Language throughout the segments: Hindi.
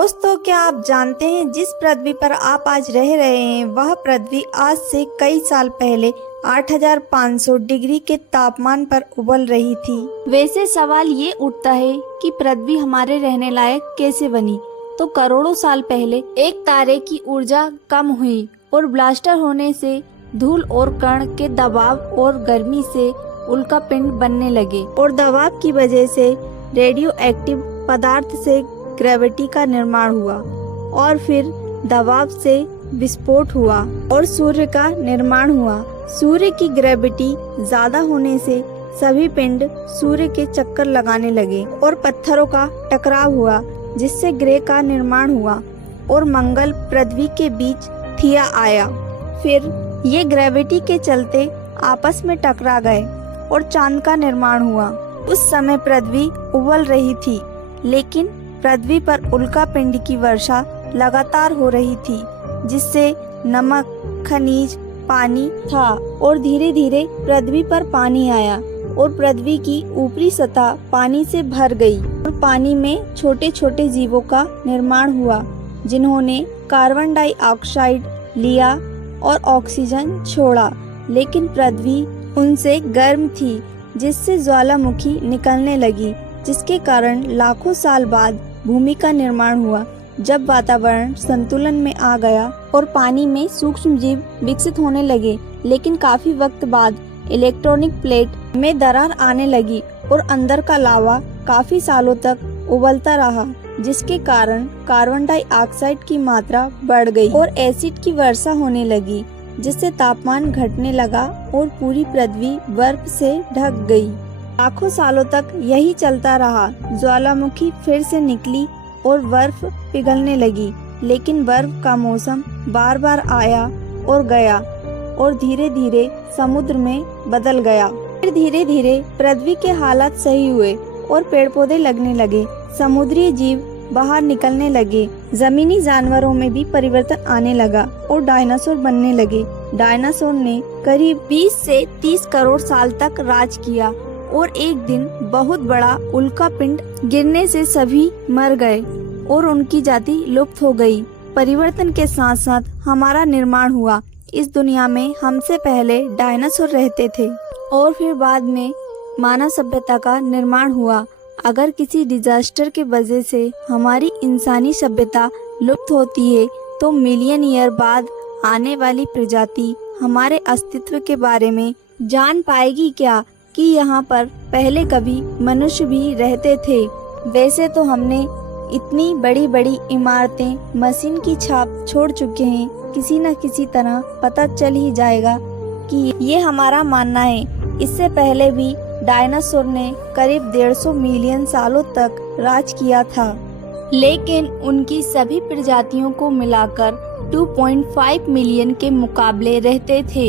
दोस्तों, क्या आप जानते हैं जिस पृथ्वी पर आप आज रह रहे हैं वह पृथ्वी आज से कई साल पहले 8500 डिग्री के तापमान पर उबल रही थी। वैसे सवाल ये उठता है कि पृथ्वी हमारे रहने लायक कैसे बनी। तो करोड़ों साल पहले एक तारे की ऊर्जा कम हुई और ब्लास्टर होने से धूल और कण के दबाव और गर्मी से उल्कापिंड बनने लगे और दबाव की वजह से रेडियो एक्टिव पदार्थ से ग्रेविटी का निर्माण हुआ और फिर दबाव से विस्फोट हुआ और सूर्य का निर्माण हुआ। सूर्य की ग्रेविटी ज्यादा होने से सभी पिंड सूर्य के चक्कर लगाने लगे और पत्थरों का टकराव हुआ जिससे ग्रह का निर्माण हुआ और मंगल पृथ्वी के बीच थिया आया। फिर ये ग्रेविटी के चलते आपस में टकरा गए और चांद का निर्माण हुआ। उस समय पृथ्वी उबल रही थी, लेकिन पृथ्वी पर उल्कापिंड की वर्षा लगातार हो रही थी जिससे नमक, खनिज, पानी था और धीरे धीरे पृथ्वी पर पानी आया और पृथ्वी की ऊपरी सतह पानी से भर गई और पानी में छोटे छोटे जीवों का निर्माण हुआ जिन्होंने कार्बन डाइऑक्साइड लिया और ऑक्सीजन छोड़ा। लेकिन पृथ्वी उनसे गर्म थी जिससे ज्वालामुखी निकलने लगी, जिसके कारण लाखों साल बाद भूमि का निर्माण हुआ जब वातावरण संतुलन में आ गया और पानी में सूक्ष्म जीव विकसित होने लगे। लेकिन काफी वक्त बाद इलेक्ट्रॉनिक प्लेट में दरार आने लगी और अंदर का लावा काफी सालों तक उबलता रहा, जिसके कारण कार्बन डाइऑक्साइड की मात्रा बढ़ गई और एसिड की वर्षा होने लगी जिससे तापमान घटने लगा और पूरी पृथ्वी बर्फ से ढक गई। लाखों सालों तक यही चलता रहा। ज्वालामुखी फिर से निकली और बर्फ पिघलने लगी, लेकिन बर्फ का मौसम बार बार आया और गया और धीरे धीरे समुद्र में बदल गया। फिर धीरे धीरे पृथ्वी के हालात सही हुए और पेड़ पौधे लगने लगे, समुद्री जीव बाहर निकलने लगे, जमीनी जानवरों में भी परिवर्तन आने लगा और डायनासोर बनने लगे। डायनासोर ने करीब 20 से 30 करोड़ साल तक राज किया और एक दिन बहुत बड़ा उल्कापिंड गिरने से सभी मर गए और उनकी जाति लुप्त हो गई। परिवर्तन के साथ साथ हमारा निर्माण हुआ। इस दुनिया में हमसे पहले डायनासोर रहते थे और फिर बाद में मानव सभ्यता का निर्माण हुआ। अगर किसी डिजास्टर के वजह से हमारी इंसानी सभ्यता लुप्त होती है तो मिलियन ईयर बाद आने वाली प्रजाति हमारे अस्तित्व के बारे में जान पाएगी क्या कि यहाँ पर पहले कभी मनुष्य भी रहते थे। वैसे तो हमने इतनी बड़ी बड़ी इमारतें, मशीन की छाप छोड़ चुके हैं, किसी न किसी तरह पता चल ही जाएगा कि ये हमारा मानना है। इससे पहले भी डायनासोर ने करीब 150 मिलियन सालों तक राज किया था, लेकिन उनकी सभी प्रजातियों को मिलाकर 2.5 मिलियन के मुकाबले रहते थे।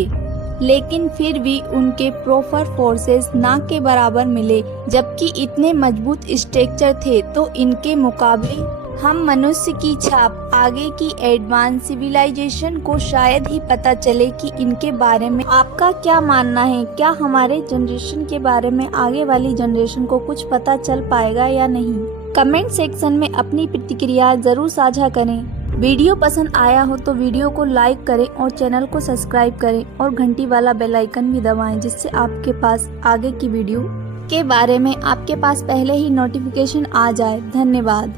लेकिन फिर भी उनके प्रॉपर फोर्सेस ना के बराबर मिले, जबकि इतने मजबूत स्ट्रक्चर थे। तो इनके मुकाबले हम मनुष्य की छाप आगे की एडवांस सिविलाइजेशन को शायद ही पता चले कि इनके बारे में आपका क्या मानना है। क्या हमारे जनरेशन के बारे में आगे वाली जनरेशन को कुछ पता चल पाएगा या नहीं? कमेंट सेक्शन में अपनी प्रतिक्रिया जरूर साझा करें। वीडियो पसंद आया हो तो वीडियो को लाइक करें और चैनल को सब्सक्राइब करें और घंटी वाला बेल आइकन भी दबाएं, जिससे आपके पास आगे की वीडियो के बारे में आपके पास पहले ही नोटिफिकेशन आ जाए। धन्यवाद।